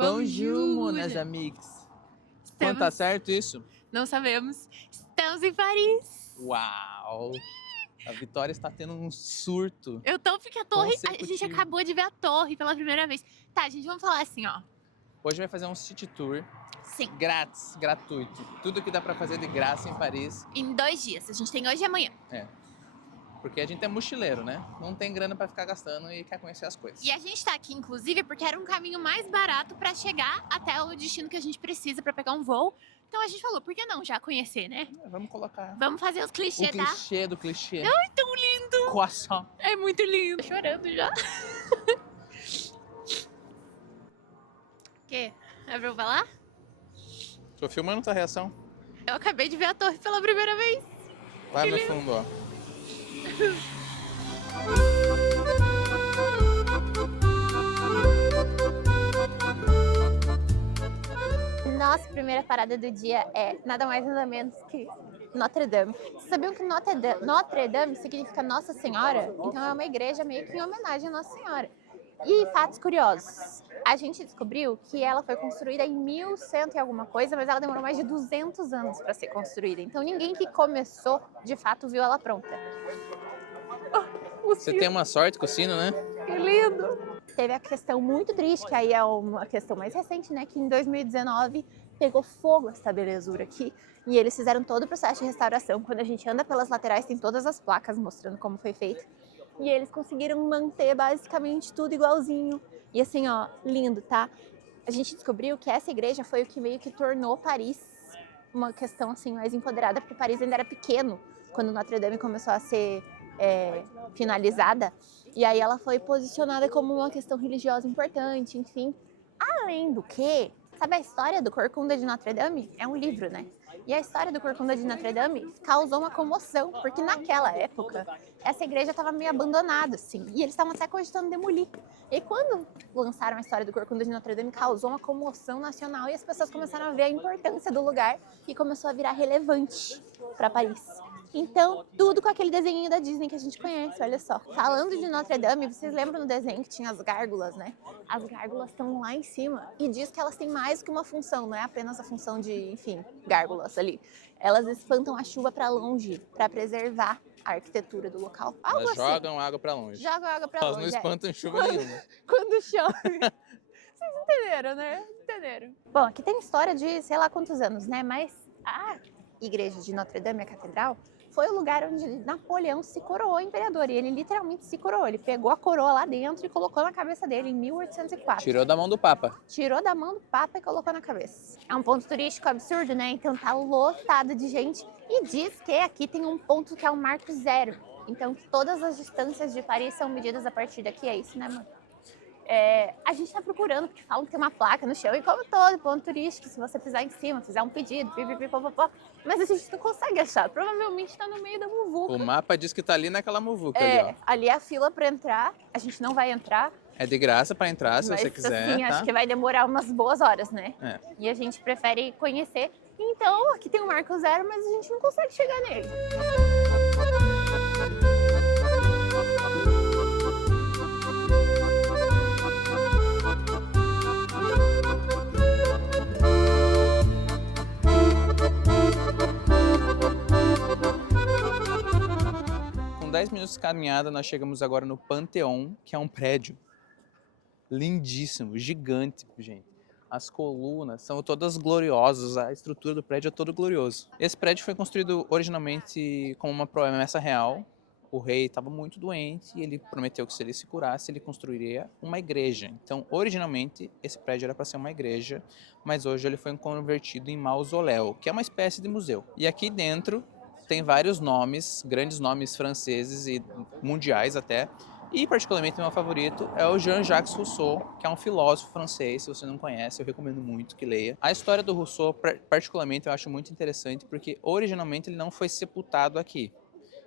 Bonjour, meus amigos. Quando tá certo isso? Não sabemos. Estamos em Paris. Uau! A Vitória está tendo um surto. Eu tô porque a gente acabou de ver a torre pela primeira vez. Tá, gente, vamos falar assim, ó. Hoje vai fazer um city tour. Sim. Grátis, gratuito. Tudo que dá pra fazer de graça em Paris. Em 2 dias. A gente tem hoje e amanhã. É. Porque a gente é mochileiro, né? Não tem grana pra ficar gastando e quer conhecer as coisas. E a gente tá aqui, inclusive, porque era um caminho mais barato pra chegar até o destino que a gente precisa pra pegar um voo. Então a gente falou, por que não já conhecer, né? Vamos colocar. Vamos fazer os clichês, o clichê do clichê. Ai, tão lindo! Croissant. É muito lindo. Tô chorando já. O quê? É pra eu falar? Tô filmando tua reação. Eu acabei de ver a torre pela primeira vez. Lá no fundo, ó. Nossa primeira parada do dia é nada mais nada menos que Notre Dame. Vocês sabiam que Notre Dame significa Nossa Senhora? Então é uma igreja meio que em homenagem à Nossa Senhora. E fatos curiosos. A gente descobriu que ela foi construída em 1100 e alguma coisa, mas ela demorou mais de 200 anos para ser construída. Então ninguém que começou, de fato, viu ela pronta. Você tem uma sorte com o sino, né? Que lindo! Teve a questão muito triste, que aí é uma questão mais recente, né? Que em 2019 pegou fogo essa belezura aqui. E eles fizeram todo o processo de restauração. Quando a gente anda pelas laterais, tem todas as placas mostrando como foi feito. E eles conseguiram manter basicamente tudo igualzinho. E assim, ó, lindo, tá? A gente descobriu que essa igreja foi o que meio que tornou Paris uma questão assim mais empoderada, porque Paris ainda era pequeno quando Notre Dame começou a ser finalizada. E aí ela foi posicionada como uma questão religiosa importante, enfim. Além do que, sabe a história do Corcunda de Notre Dame? É um livro, né? E a história do Corcunda de Notre Dame causou uma comoção, porque naquela época, essa igreja estava meio abandonada, assim, e eles estavam até cogitando demolir. E quando lançaram a história do Corcunda de Notre Dame, causou uma comoção nacional e as pessoas começaram a ver a importância do lugar e começou a virar relevante para Paris. Então, tudo com aquele desenho da Disney que a gente conhece, olha só. Falando de Notre Dame, vocês lembram no desenho que tinha as gárgulas, né? As gárgulas estão lá em cima e diz que elas têm mais que uma função, não é apenas a função de, enfim, gárgulas ali. Elas espantam a chuva para longe, para preservar a arquitetura do local. Algo Elas assim. jogam água para longe. Jogam água para longe. Elas não espantam chuva nenhuma. Quando chove. Vocês entenderam, né? Entenderam. Bom, aqui tem história de sei lá quantos anos, né? Mas a igreja de Notre Dame, a catedral, foi o lugar onde Napoleão se coroou imperador. E ele literalmente se coroou. Ele pegou a coroa lá dentro e colocou na cabeça dele em 1804. Tirou da mão do Papa. Tirou da mão do Papa e colocou na cabeça. É um ponto turístico absurdo, né? Então tá lotado de gente. E diz que aqui tem um ponto que é o Marco Zero. Então todas as distâncias de Paris são medidas a partir daqui. É isso, né, mano? A gente tá procurando, porque falam que tem uma placa no chão, e como todo ponto turístico, se você pisar em cima, fizer um pedido, pipipipopopó, mas a gente não consegue achar, provavelmente tá no meio da muvuca. O mapa diz que tá ali naquela muvuca ali, ó. Ali é a fila pra entrar, a gente não vai entrar. É de graça pra entrar, se mas, você quiser, assim, tá? acho que vai demorar umas boas horas, né? E a gente prefere conhecer. Então, aqui tem o Marco Zero, mas a gente não consegue chegar nele. Com 10 minutos de caminhada, nós chegamos agora no Panteão, que é um prédio lindíssimo, gigante, gente. As colunas são todas gloriosas, a estrutura do prédio é todo glorioso. Esse prédio foi construído originalmente como uma promessa real. O rei estava muito doente e ele prometeu que se ele se curasse, ele construiria uma igreja. Então, originalmente, esse prédio era para ser uma igreja, mas hoje ele foi convertido em mausoléu, que é uma espécie de museu. E aqui dentro tem vários nomes, grandes nomes franceses e mundiais até. E particularmente meu favorito é o Jean-Jacques Rousseau, que é um filósofo francês. Se você não conhece, eu recomendo muito que leia. A história do Rousseau, particularmente, eu acho muito interessante, porque originalmente ele não foi sepultado aqui.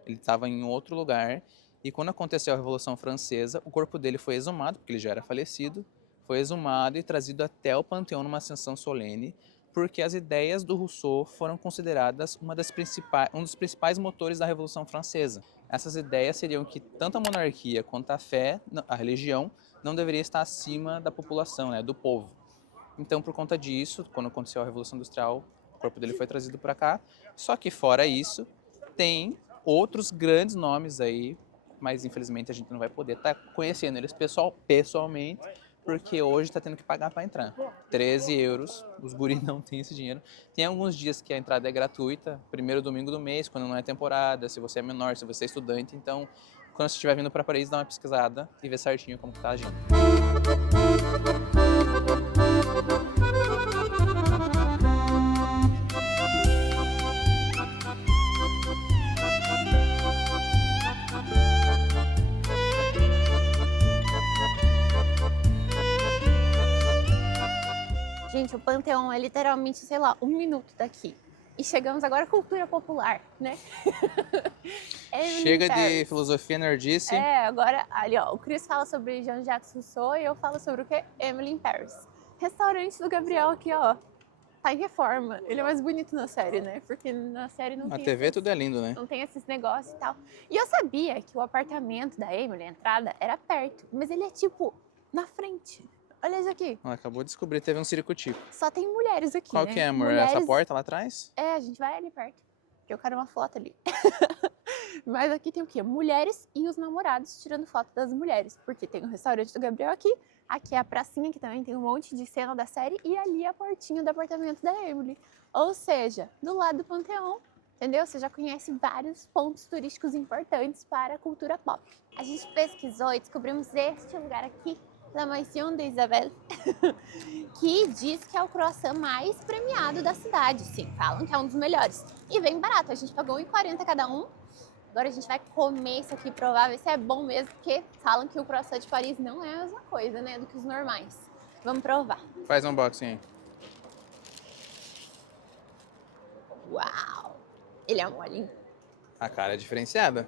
Ele estava em outro lugar, e quando aconteceu a Revolução Francesa, o corpo dele foi exumado, porque ele já era falecido, foi exumado e trazido até o Panteão numa ascensão solene, porque as ideias do Rousseau foram consideradas um dos principais motores da Revolução Francesa. Essas ideias seriam que tanto a monarquia quanto a fé, a religião, não deveria estar acima da população, né, do povo. Então, por conta disso, quando aconteceu a Revolução Industrial, o corpo dele foi trazido para cá. Só que fora isso, tem outros grandes nomes aí, mas infelizmente a gente não vai poder estar conhecendo eles pessoalmente, porque hoje está tendo que pagar para entrar. 13 euros, os guris não têm esse dinheiro. Tem alguns dias que a entrada é gratuita, primeiro domingo do mês, quando não é temporada, se você é menor, se você é estudante. Então, quando você estiver vindo para Paris, dá uma pesquisada e vê certinho como está agindo. Gente, o Panteão é literalmente, sei lá, 1 minuto daqui. E chegamos agora à cultura popular, né? Chega de filosofia nerdice. Agora, ali ó, o Chris fala sobre Jean-Jacques Rousseau e eu falo sobre o quê? Emily in Paris. Restaurante do Gabriel aqui, ó, tá em reforma. Ele é mais bonito na série, né? Porque na série não Na tem TV tudo é lindo, né? não tem esses negócios e tal. E eu sabia que o apartamento da Emily, a entrada, era perto. Mas ele é, tipo, na frente. Olha isso aqui. Acabou de descobrir, teve um circo-tipo. Só tem mulheres aqui, Qual né? que é, amor? Mulheres... Essa porta lá atrás? É, a gente vai ali perto. Porque eu quero uma foto ali. Mas aqui tem o quê? Mulheres e os namorados tirando foto das mulheres. Porque tem o restaurante do Gabriel aqui. Aqui é a pracinha, que também tem um monte de cena da série. E ali é a portinha do apartamento da Emily. Ou seja, do lado do Panteão. Entendeu? Você já conhece vários pontos turísticos importantes para a cultura pop. A gente pesquisou e descobrimos este lugar aqui, La Maison de Isabelle, que diz que é o croissant mais premiado da cidade. Sim, falam que é um dos melhores. E bem barato, a gente pagou R$1,40 cada um. Agora a gente vai comer isso aqui, provar, ver se é bom mesmo, porque falam que o croissant de Paris não é a mesma coisa, né, do que os normais. Vamos provar. Faz um unboxing aí. Uau! Ele é molinho. A cara é diferenciada.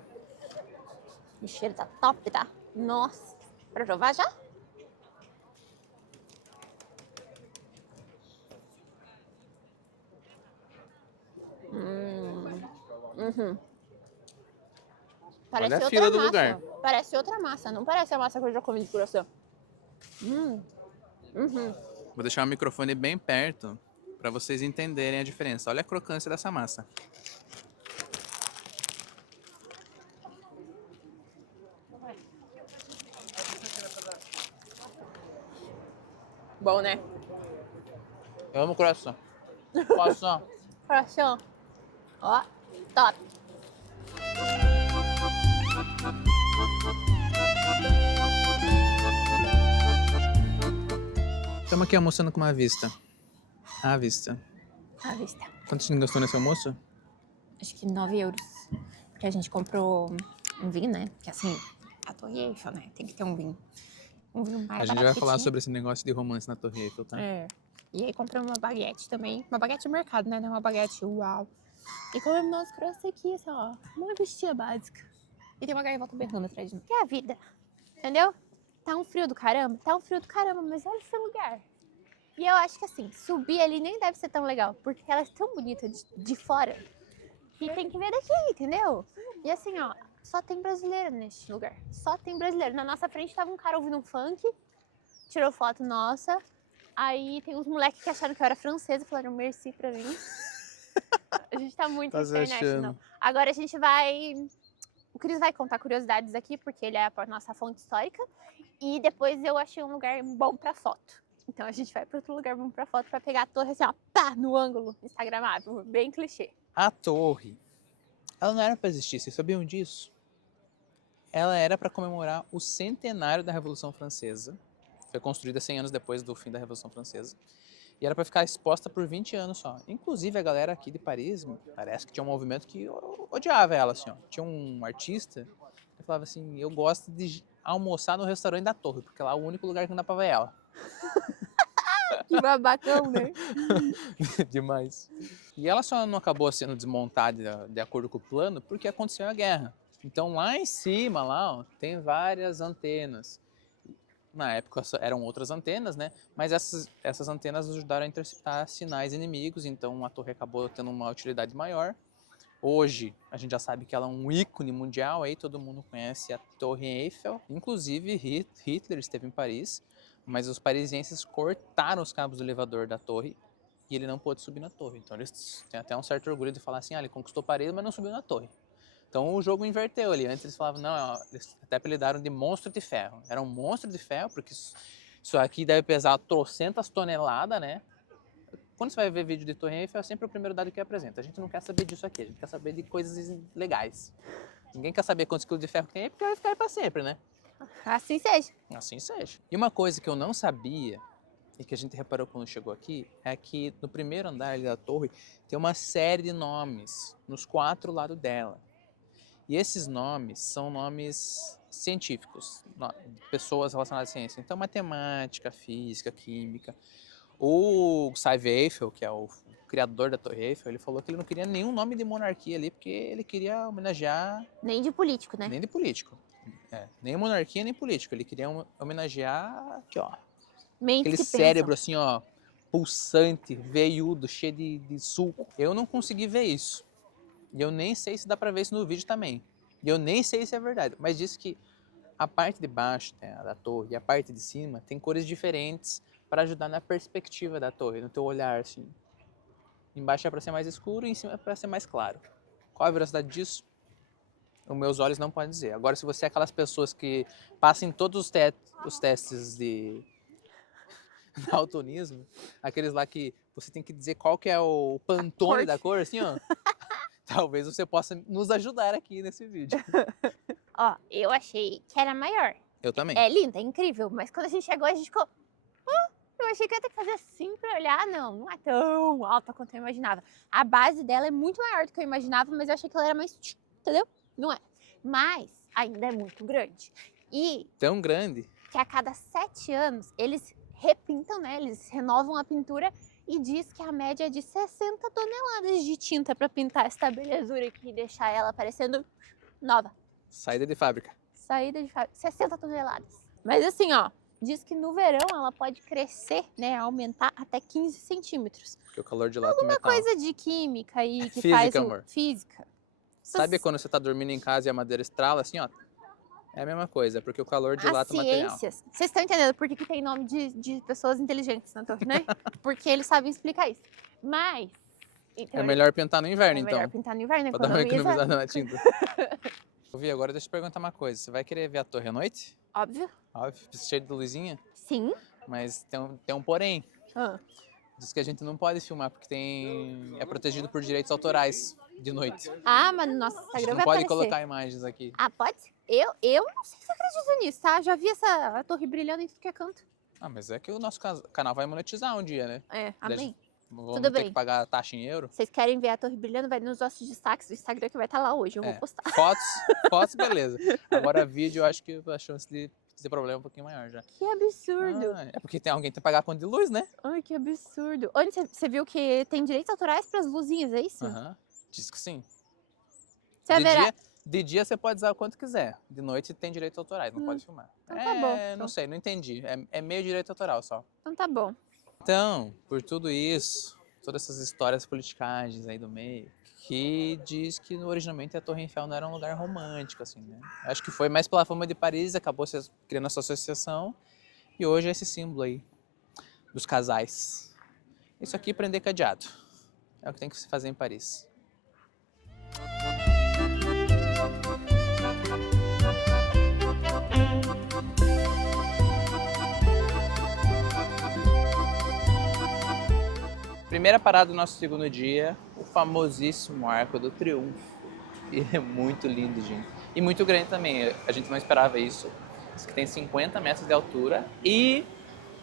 O cheiro tá top, tá? Nossa! Pra provar já? Uhum. Parece Olha a outra fila do massa. lugar. Parece outra massa, não parece a massa que eu já comi de coração. Vou deixar o microfone bem perto para vocês entenderem a diferença. Olha a crocância dessa massa. Bom, né? Eu amo coração. Coração. Coração. Ó, top. Estamos aqui almoçando com uma vista. À vista. À vista. Quanto você gastou nesse almoço? Acho que 9 euros. Porque a gente comprou um vinho, né? Porque assim, a Torre Eiffel, né? Tem que ter um vinho. Um vinho mais A gente barato vai que falar tinha. sobre esse negócio de romance na Torre Eiffel, tá? É. E aí compramos uma baguete também. Uma baguete de mercado, né? Não é uma baguete uau. E comemos nosso croissant aqui, assim, ó. Uma bestia básica. E tem uma gaivota berrando atrás de mim. Que é a vida. Entendeu? Tá um frio do caramba? Tá um frio do caramba, mas olha esse lugar. E eu acho que assim, subir ali nem deve ser tão legal. Porque ela é tão bonita de fora. Que tem que ver daqui, entendeu? E assim, ó. Só tem brasileiro neste lugar. Só tem brasileiro. Na nossa frente tava um cara ouvindo um funk. Tirou foto nossa. Aí tem uns moleques que acharam que eu era francesa e falaram merci pra mim. A gente tá muito international. Agora a gente vai... O Cris vai contar curiosidades aqui, porque ele é a nossa fonte histórica. E depois eu achei um lugar bom pra foto. Então a gente vai pra outro lugar bom pra foto pra pegar a torre assim, ó, pá, no ângulo instagramável. Bem clichê. A torre, ela não era pra existir, vocês sabiam disso? Ela era pra comemorar o centenário da Revolução Francesa. Foi construída 100 anos depois do fim da Revolução Francesa. E era para ficar exposta por 20 anos só. Inclusive, a galera aqui de Paris, parece que tinha um movimento que odiava ela, assim, ó. Tinha um artista que falava assim, eu gosto de almoçar no restaurante da Torre, porque lá é o único lugar que não dá pra ver ela. Que babacão, né? Demais. E ela só não acabou sendo desmontada de acordo com o plano porque aconteceu a guerra. Então, lá em cima, lá, ó, tem várias antenas. Na época eram outras antenas, né? Mas essas antenas ajudaram a interceptar sinais inimigos, então a torre acabou tendo uma utilidade maior. Hoje, a gente já sabe que ela é um ícone mundial, aí todo mundo conhece a Torre Eiffel. Inclusive, Hitler esteve em Paris, mas os parisienses cortaram os cabos do elevador da torre e ele não pôde subir na torre. Então eles têm até um certo orgulho de falar assim, ele conquistou Paris, mas não subiu na torre. Então o jogo inverteu ali. Antes eles falavam, não, eles até apelidaram de monstro de ferro. Era um monstro de ferro, porque isso aqui deve pesar trocentas toneladas, né? Quando você vai ver vídeo de Torre Eiffel, é sempre o primeiro dado que apresenta. A gente não quer saber disso aqui, a gente quer saber de coisas legais. Ninguém quer saber quantos quilos de ferro tem aí, porque vai ficar aí pra sempre, né? Assim seja. Assim seja. E uma coisa que eu não sabia, e que a gente reparou quando chegou aqui, é que no primeiro andar ali da torre tem uma série de nomes nos 4 lados dela. E esses nomes são nomes científicos, pessoas relacionadas à ciência. Então, matemática, física, química. O Saif Eiffel, que é o criador da Torre Eiffel, ele falou que ele não queria nenhum nome de monarquia ali, porque ele queria homenagear... Nem de político, né? Nem de político. Nem monarquia, nem político. Ele queria homenagear aqui, ó. Mentes Aquele que cérebro pensam. assim, ó, pulsante, veiudo, cheio de suco. Eu não consegui ver isso. E eu nem sei se dá pra ver isso no vídeo também. E eu nem sei se é verdade. Mas diz que a parte de baixo, né, da torre e a parte de cima tem cores diferentes para ajudar na perspectiva da torre, no teu olhar, assim. Embaixo é para ser mais escuro e em cima é para ser mais claro. Qual a veracidade disso? Os meus olhos não podem dizer. Agora, se você é aquelas pessoas que passam em todos os testes de daltonismo, aqueles lá que você tem que dizer qual que é o Pantone da cor, assim, ó. Talvez você possa nos ajudar aqui nesse vídeo. Ó, eu achei que era maior. Eu também. É linda, é incrível, mas quando a gente chegou, a gente ficou... eu achei que eu ia ter que fazer assim pra olhar. Não é tão alta quanto eu imaginava. A base dela é muito maior do que eu imaginava, mas eu achei que ela era mais... entendeu? Não é. Mas ainda é muito grande. E Tão grande. que a cada 7 anos eles repintam, né? Eles renovam a pintura e diz que a média é de 60 toneladas de tinta pra pintar essa belezura aqui e deixar ela parecendo nova. Saída de fábrica. Saída de fábrica, 60 toneladas. Mas assim, ó, diz que no verão ela pode crescer, né? Aumentar até 15 centímetros. Porque o calor de lá tem Uma metal. coisa de química aí que Física, faz amor. física. Sabe quando você tá dormindo em casa e a madeira estrala, assim, ó? É a mesma coisa, porque o calor dilata o material. Ciências. Vocês estão entendendo por que tem nome de pessoas inteligentes na torre, né? Porque eles sabem explicar isso. Mas... então, É melhor pintar no inverno, é então. melhor pintar no inverno, Pra dar uma economiza. economizada na tinta. Vi, agora deixa eu te perguntar uma coisa. Você vai querer ver a torre à noite? Óbvio. Óbvio, cheio de luzinha. Sim. Mas tem um porém. Ah. Diz que a gente não pode filmar, porque é protegido por direitos autorais de noite. Ah, mas no nosso A gente Instagram não vai pode aparecer. colocar imagens aqui. Ah, pode? Eu não sei se acredito nisso, tá? Já vi essa torre brilhando em tudo que é canto. Ah, mas é que o nosso canal vai monetizar um dia, né? É, amém. Vamos Tudo ter bem. que pagar taxa em euro. Vocês querem ver a torre brilhando? Vai nos nossos destaques do Instagram que vai estar lá hoje. Eu vou postar. Fotos, beleza. Agora vídeo, eu acho que a chance de ter problema é um pouquinho maior já. Que absurdo. É porque tem alguém que tem que pagar a conta de luz, né? Ai, que absurdo. Onde você viu que tem direitos autorais para as luzinhas, é isso? Aham, diz que sim. Você verá. De dia você pode usar o quanto quiser. De noite tem direitos autorais, não pode filmar. Então tá bom. Não sei, não entendi. É meio direito autoral só. Então tá bom. Então, por tudo isso, todas essas histórias politicagens aí do meio, que diz que originalmente a Torre Eiffel não era um lugar romântico, assim, né? Acho que foi mais pela fama de Paris, acabou se criando essa associação, e hoje é esse símbolo aí dos casais. Isso aqui, prender cadeado. É o que tem que se fazer em Paris. Primeira parada do nosso segundo dia, o famosíssimo Arco do Triunfo. E é muito lindo, gente. E muito grande também, a gente não esperava isso. Diz que tem 50 metros de altura e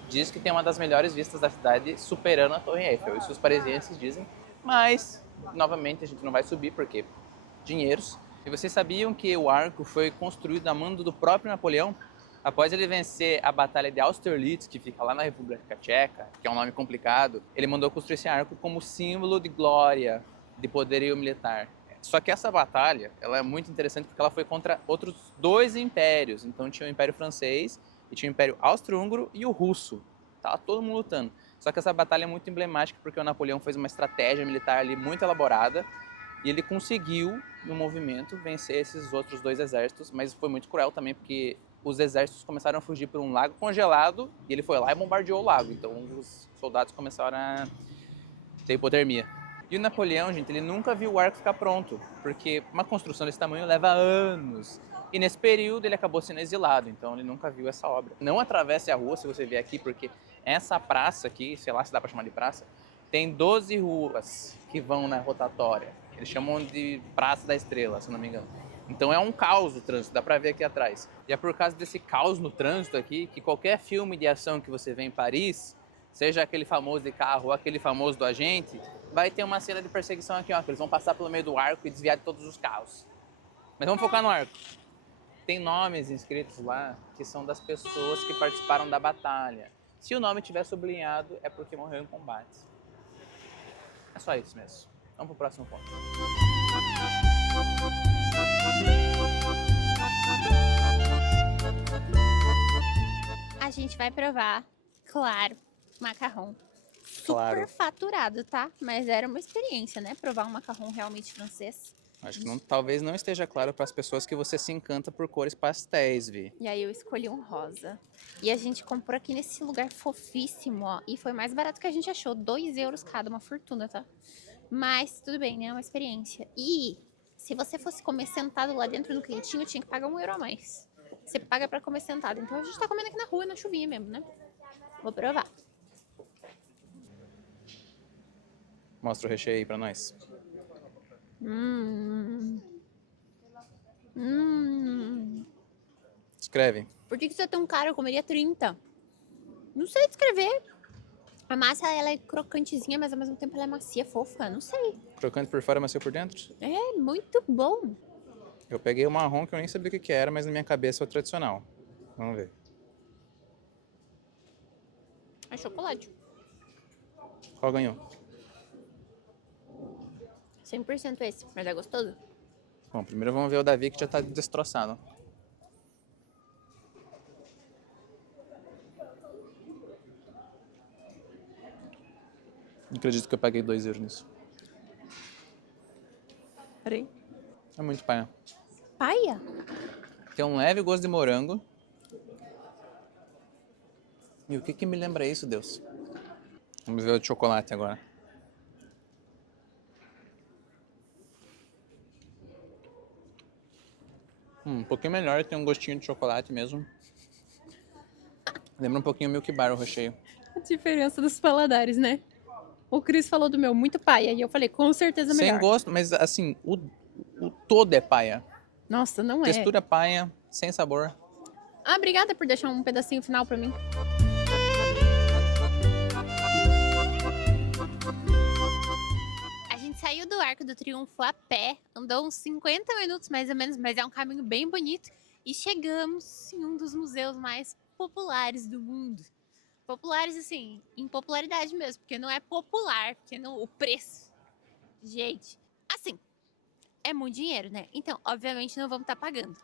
diz que tem uma das melhores vistas da cidade, superando a Torre Eiffel. Isso os parisienses dizem, mas, novamente, a gente não vai subir porque dinheiros. E vocês sabiam que o arco foi construído a mando do próprio Napoleão? Após ele vencer a Batalha de Austerlitz, que fica lá na República Tcheca, que é um nome complicado, ele mandou construir esse arco como símbolo de glória, de poderio militar. Só que essa batalha, ela é muito interessante porque ela foi contra outros 2 impérios. Então tinha o Império Francês e tinha o Império Austro-Húngaro e o Russo. Tava todo mundo lutando. Só que essa batalha é muito emblemática porque o Napoleão fez uma estratégia militar ali muito elaborada e ele conseguiu, no movimento, vencer esses outros 2 exércitos, mas foi muito cruel também porque os exércitos começaram a fugir por um lago congelado e ele foi lá e bombardeou o lago. Então os soldados começaram a ter hipotermia. E o Napoleão, gente, ele nunca viu o arco ficar pronto, porque uma construção desse tamanho leva anos. E nesse período ele acabou sendo exilado, então ele nunca viu essa obra. Não atravesse a rua se você vier aqui, porque essa praça aqui, sei lá se dá pra chamar de praça, tem 12 ruas que vão na rotatória. Eles chamam de Praça da Estrela, se não me engano. Então é um caos o trânsito, dá pra ver aqui atrás. E é por causa desse caos no trânsito aqui que qualquer filme de ação que você vê em Paris, seja aquele famoso de carro ou aquele famoso do agente, vai ter uma cena de perseguição aqui, ó, que eles vão passar pelo meio do arco e desviar de todos os carros. Mas vamos focar no arco. Tem nomes inscritos lá que são das pessoas que participaram da batalha. Se o nome tiver sublinhado, é porque morreu em combate. É só isso mesmo. Vamos pro próximo ponto. A gente vai provar, claro, macarrão. Claro. Super faturado, tá? Mas era uma experiência, né? Provar um macarrão realmente francês. Acho que talvez não esteja claro para as pessoas que você se encanta por cores pastéis, Vi. E aí eu escolhi um rosa. E a gente comprou aqui nesse lugar fofíssimo, ó. E foi mais barato que a gente achou. 2 euros cada, uma fortuna, tá? Mas tudo bem, né? É uma experiência. E se você fosse comer sentado lá dentro no quentinho, tinha que pagar 1 euro a mais. Você paga pra comer sentado. Então a gente tá comendo aqui na rua, na chuvinha mesmo, né? Vou provar. Mostra o recheio aí pra nós. Escreve. Por que isso é tão caro? Eu comeria 30. Não sei descrever. A massa, ela é crocantezinha, mas ao mesmo tempo ela é macia, fofa. Não sei. Crocante por fora, macio por dentro? É muito bom. Eu peguei o marrom que eu nem sabia o que era, mas na minha cabeça é o tradicional. Vamos ver. É chocolate. Qual ganhou? 100% esse. Mas é gostoso? Bom, primeiro vamos ver o Davi que já tá destroçado. Não acredito que eu paguei 2 euros nisso. Peraí. É muito paia. Paia? Tem um leve gosto de morango. E o que que me lembra isso, Deus? Vamos ver o de chocolate agora. Um pouquinho melhor, tem um gostinho de chocolate mesmo. Lembra um pouquinho o Milk Bar, o recheio. A diferença dos paladares, né? O Cris falou do meu muito paia. E eu falei, com certeza melhor. Sem gosto, mas assim, o todo é paia. Nossa, não é. Textura paia, sem sabor. Ah, obrigada por deixar um pedacinho final pra mim. A gente saiu do Arco do Triunfo a pé, andou uns 50 minutos mais ou menos, mas é um caminho bem bonito. E chegamos em um dos museus mais populares do mundo. Populares, assim, em popularidade mesmo, porque não é popular, porque não, o preço. Gente, assim, é muito dinheiro, né? Então, obviamente, não vamos estar pagando.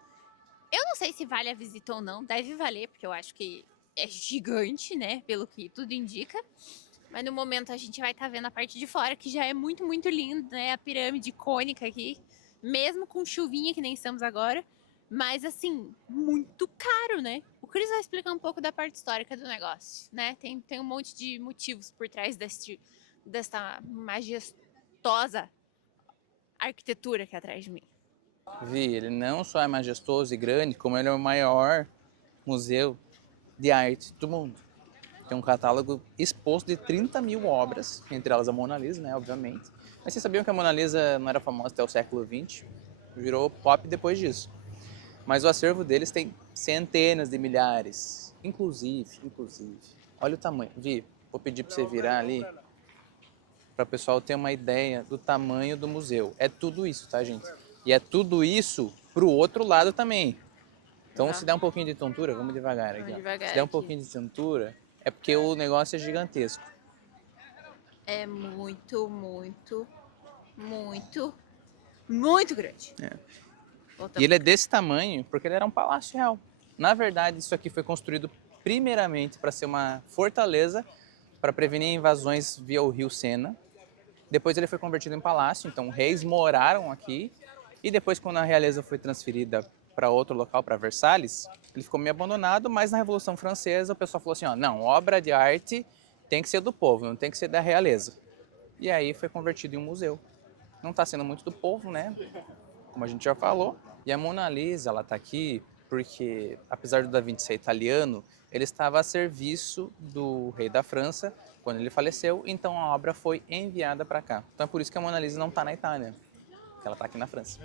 Eu não sei se vale a visita ou não, deve valer, porque eu acho que é gigante, né? Pelo que tudo indica. Mas no momento a gente vai estar vendo a parte de fora, que já é muito, muito lindo, né? A pirâmide icônica aqui, mesmo com chuvinha, que nem estamos agora. Mas, assim, muito caro, né? O Cris vai explicar um pouco da parte histórica do negócio, né? Tem um monte de motivos por trás desta majestosa arquitetura aqui atrás de mim. Vi, ele não só é majestoso e grande, como ele é o maior museu de arte do mundo. Tem um catálogo exposto de 30 mil obras, entre elas a Mona Lisa, né, obviamente. Mas vocês sabiam que a Mona Lisa não era famosa até o século XX? Virou pop depois disso. Mas o acervo deles tem centenas de milhares. Inclusive. Olha o tamanho. Vi, vou pedir para você virar ali, para o pessoal ter uma ideia do tamanho do museu. É tudo isso, tá, gente? E é tudo isso pro outro lado também. Então, se der um pouquinho de tontura, vamos devagar aqui. Se der um pouquinho de tontura, é porque o negócio é gigantesco. É muito grande. E ele é desse tamanho porque ele era um palácio real. Na verdade, isso aqui foi construído primeiramente para ser uma fortaleza para prevenir invasões via o rio Sena. Depois ele foi convertido em palácio, então reis moraram aqui. E depois, quando a realeza foi transferida para outro local, para Versalhes, ele ficou meio abandonado, mas na Revolução Francesa o pessoal falou assim, ó, não, obra de arte tem que ser do povo, não tem que ser da realeza. E aí foi convertido em um museu. Não está sendo muito do povo, né? Como a gente já falou. E a Mona Lisa, ela está aqui porque, apesar do Da Vinci ser italiano, ele estava a serviço do rei da França quando ele faleceu, então a obra foi enviada para cá. Então é por isso que a Mona Lisa não está na Itália, que ela está aqui na França.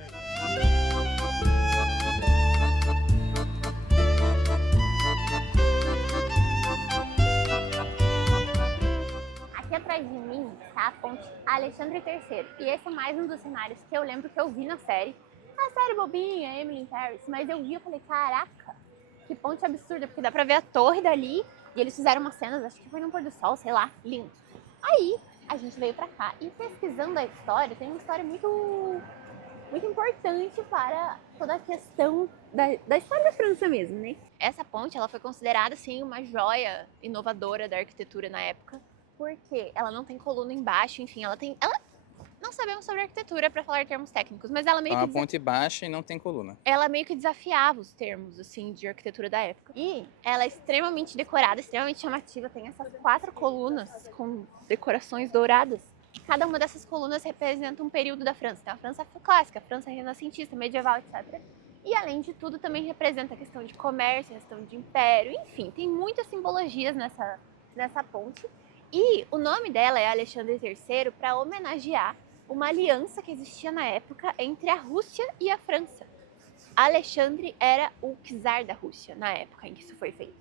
Aqui atrás de mim está a ponte Alexandre III. E esse é mais um dos cenários que eu lembro que eu vi na série. A série bobinha, Emily in Paris. Mas eu vi e falei, caraca, que ponte absurda. Porque dá pra ver a torre dali. E eles fizeram umas cenas, acho que foi no pôr do sol, sei lá, lindo. Aí a gente veio pra cá. E pesquisando a história, tem uma história muito importante para toda a questão da história da França mesmo, né? Essa ponte, ela foi considerada, assim, uma joia inovadora da arquitetura na época. Porque ela não tem coluna embaixo, enfim, ela não sabemos sobre arquitetura para falar termos técnicos, mas ela meio É uma que ponte baixa e não tem coluna. ela meio que desafiava os termos assim de arquitetura da época. E ela é extremamente decorada, extremamente chamativa, tem essas 4 colunas com decorações douradas. Cada uma dessas colunas representa um período da França. Então, a França clássica, a França renascentista, medieval, etc. E além de tudo, também representa a questão de comércio, a questão de império, enfim, tem muitas simbologias nessa ponte. E o nome dela é Alexandre III para homenagear uma aliança que existia na época entre a Rússia e a França. Alexandre era o czar da Rússia na época em que isso foi feito.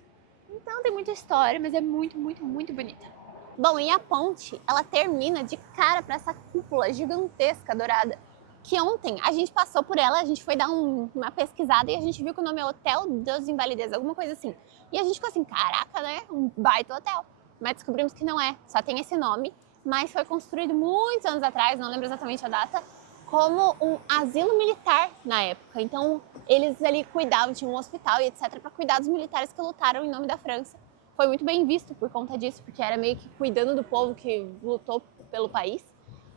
Então tem muita história, mas é muito, muito, muito bonita. Bom, e a ponte, ela termina de cara para essa cúpula gigantesca dourada. Que ontem a gente passou por ela, a gente foi dar uma pesquisada e a gente viu que o nome é Hotel dos Invalides, alguma coisa assim. E a gente ficou assim, caraca, né? Um baita hotel. Mas descobrimos que não é, só tem esse nome, mas foi construído muitos anos atrás, não lembro exatamente a data, como um asilo militar na época. Então, eles ali cuidavam, tinham um hospital e etc, para cuidar dos militares que lutaram em nome da França. Foi muito bem visto por conta disso, porque era meio que cuidando do povo que lutou pelo país.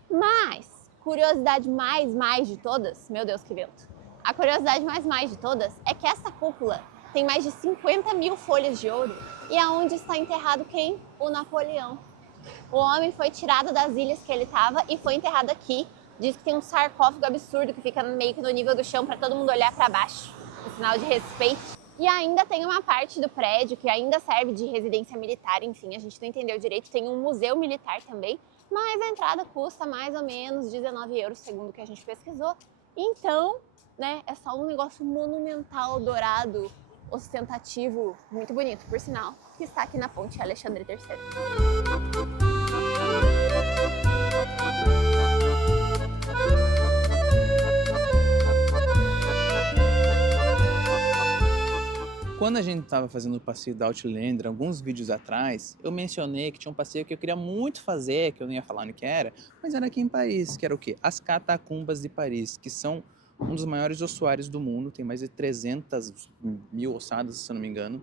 Mas, curiosidade mais de todas, meu Deus, que vento. A curiosidade mais de todas é que essa cúpula tem mais de 50 mil folhas de ouro. E aonde está enterrado quem? O Napoleão. O homem foi tirado das ilhas que ele estava e foi enterrado aqui. Diz que tem um sarcófago absurdo que fica meio que no nível do chão para todo mundo olhar para baixo, um sinal de respeito. E ainda tem uma parte do prédio que ainda serve de residência militar, enfim, a gente não entendeu direito. Tem um museu militar também, mas a entrada custa mais ou menos 19 euros, segundo o que a gente pesquisou. Então, né, é só um negócio monumental, dourado, ostentativo, muito bonito, por sinal, que está aqui na ponte Alexandre III. Quando a gente estava fazendo o passeio da Outlander, alguns vídeos atrás, eu mencionei que tinha um passeio que eu queria muito fazer, que eu não ia falar no que era, mas era aqui em Paris, que era o quê? As Catacumbas de Paris, que são um dos maiores ossuários do mundo, tem mais de 300 mil ossadas, se eu não me engano.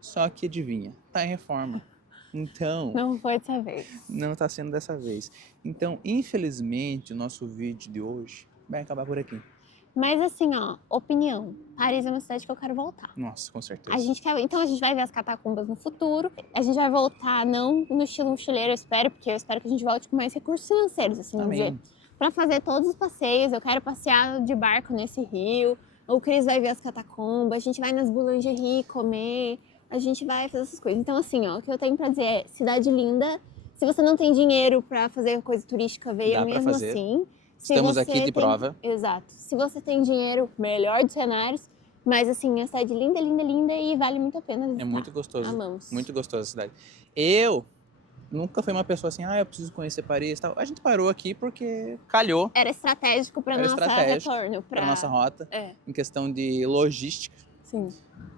Só que adivinha, tá em reforma. Então... Não foi dessa vez. Não tá sendo dessa vez. Então, infelizmente, o nosso vídeo de hoje vai acabar por aqui. Mas assim, ó, opinião. Paris é uma cidade que eu quero voltar. Nossa, com certeza. Então a gente vai ver as catacumbas no futuro. A gente vai voltar, não no estilo mochileiro, eu espero, porque eu espero que a gente volte com mais recursos financeiros, assim dizer. Para fazer todos os passeios, eu quero passear de barco nesse rio. O Cris vai ver as catacumbas, a gente vai nas Boulangeries comer, a gente vai fazer essas coisas. Então assim, ó, o que eu tenho para dizer é, cidade linda. Se você não tem dinheiro para fazer coisa turística, veja mesmo assim. Estamos aqui de prova. Exato. Se você tem dinheiro, melhor dos cenários. Mas assim, a cidade linda, linda, linda e vale muito a pena visitar. É muito gostoso. Amamos. Muito gostosa a cidade. Eu nunca fui uma pessoa assim, eu preciso conhecer Paris e tal. A gente parou aqui porque calhou. Era estratégico para nosso retorno. Para nossa rota. É. Em questão de logística. Sim.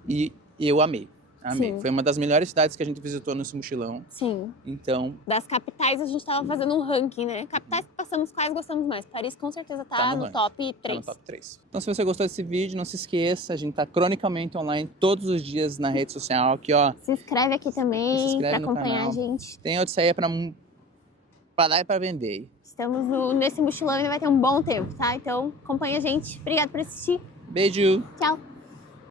E eu amei. Amei. Sim. Foi uma das melhores cidades que a gente visitou nesse mochilão. Sim. Então... Das capitais, a gente estava fazendo um ranking, né? Capitais que passamos, quais gostamos mais. Paris, com certeza, tá no top 3. Tá no top 3. Então, se você gostou desse vídeo, não se esqueça. A gente tá cronicamente online todos os dias na rede social. Aqui, ó. Se inscreve aqui também para acompanhar a gente. Tem Odisseia para dar e para vender. Estamos nesse mochilão e ainda vai ter um bom tempo, tá? Então, acompanha a gente. Obrigada por assistir. Beijo! Tchau!